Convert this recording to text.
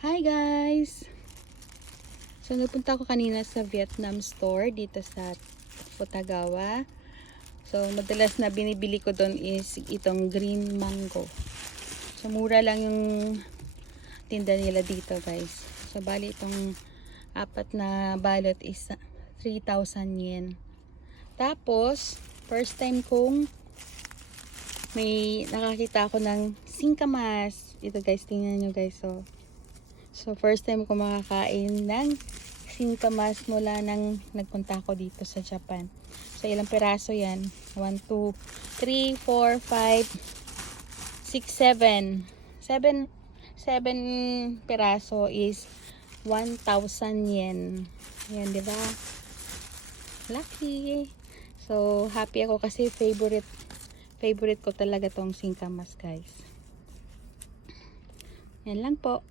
Hi guys! So nagpunta ako kanina sa Vietnam store dito sa Futagawa. So madalas na binibili ko doon is itong green mango. So mura lang yung tinda nila dito guys. So bali itong apat na balot is 3,000 yen. Tapos first time kong may nakakita ako ng singkamas. Ito guys, tingnan nyo guys. So first time ko makakain ng singkamas mula nang nagpunta ako dito sa Japan. So ilang piraso yan? 1, 2, 3, 4, 5, 6, 7. 7 piraso is 1,000 yen. Yan, di ba? Lucky! So happy ako kasi favorite ko talaga tong singkamas guys. Yan lang po.